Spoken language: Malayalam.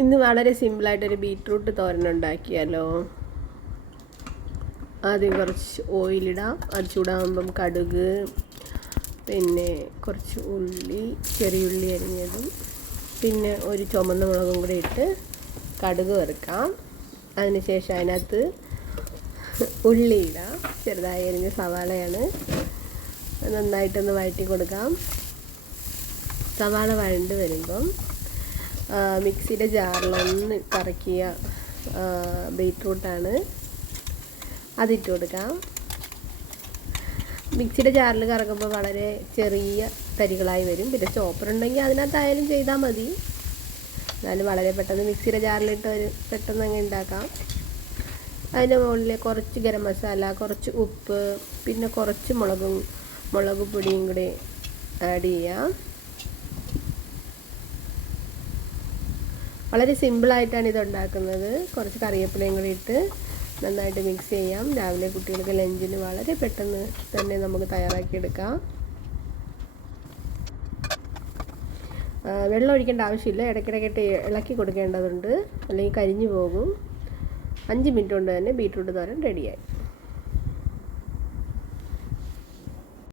ഇന്ന് വളരെ സിമ്പിളായിട്ടൊരു ബീട്രൂട്ട് തോരൻ ഉണ്ടാക്കിയാലോ? ആദ്യം കുറച്ച് ഓയിലിടാം അത് ചൂടാകുമ്പം കടുക് പിന്നെ കുറച്ച് ഉള്ളി ചെറിയുള്ളി അരിഞ്ഞതും പിന്നെ ഒരു ചുമന്ന മുളകും കൂടി ഇട്ട് കടുക് വറുക്കാം. അതിനുശേഷം അതിനകത്ത് ഉള്ളി ഇടാം. ചെറുതായി അരിഞ്ഞ സവാളയാണ്. നന്നായിട്ടൊന്ന് വഴറ്റി കൊടുക്കാം. സവാള വഴണ്ട് വരുമ്പം മിക്സിയുടെ ജാറിലൊന്ന് കറക്കിയ ബീറ്റ്റൂട്ടാണ് അതിട്ട് കൊടുക്കാം. മിക്സിയുടെ ജാറിൽ കറക്കുമ്പോൾ വളരെ ചെറിയ തരികളായി വരും. പിന്നെ ചോപ്പർ ഉണ്ടെങ്കിൽ അതിനകത്തായാലും ചെയ്താൽ മതി. എന്നാലും വളരെ പെട്ടെന്ന് മിക്സിയുടെ ജാറിലിട്ട് ഒരു പെട്ടെന്ന് അങ്ങ് ഉണ്ടാക്കാം. അതിന്റെ മുകളിൽ കുറച്ച് ഗരം മസാല കുറച്ച് ഉപ്പ് പിന്നെ കുറച്ച് മുളകും മുളക് പൊടിയും കൂടി ആഡ് ചെയ്യാം. വളരെ സിമ്പിളായിട്ടാണ് ഇത് ഉണ്ടാക്കുന്നത് കുറച്ച് കറിവേപ്പിലയും കൂടി ഇട്ട് നന്നായിട്ട് മിക്സ് ചെയ്യാം. രാവിലെ കുട്ടികൾക്ക് ലഞ്ചിന് വളരെ പെട്ടെന്ന് തന്നെ നമുക്ക് തയ്യാറാക്കിയെടുക്കാം. വെള്ളം ഒഴിക്കേണ്ട ആവശ്യമില്ല. ഇടയ്ക്കിടയ്ക്കിട്ട് ഇളക്കി കൊടുക്കേണ്ടതുണ്ട്. അല്ലെങ്കിൽ കരിഞ്ഞു പോകും. അഞ്ച് മിനിറ്റ് കൊണ്ട് തന്നെ ബീട്രൂട്ട് തോരൻ റെഡിയായി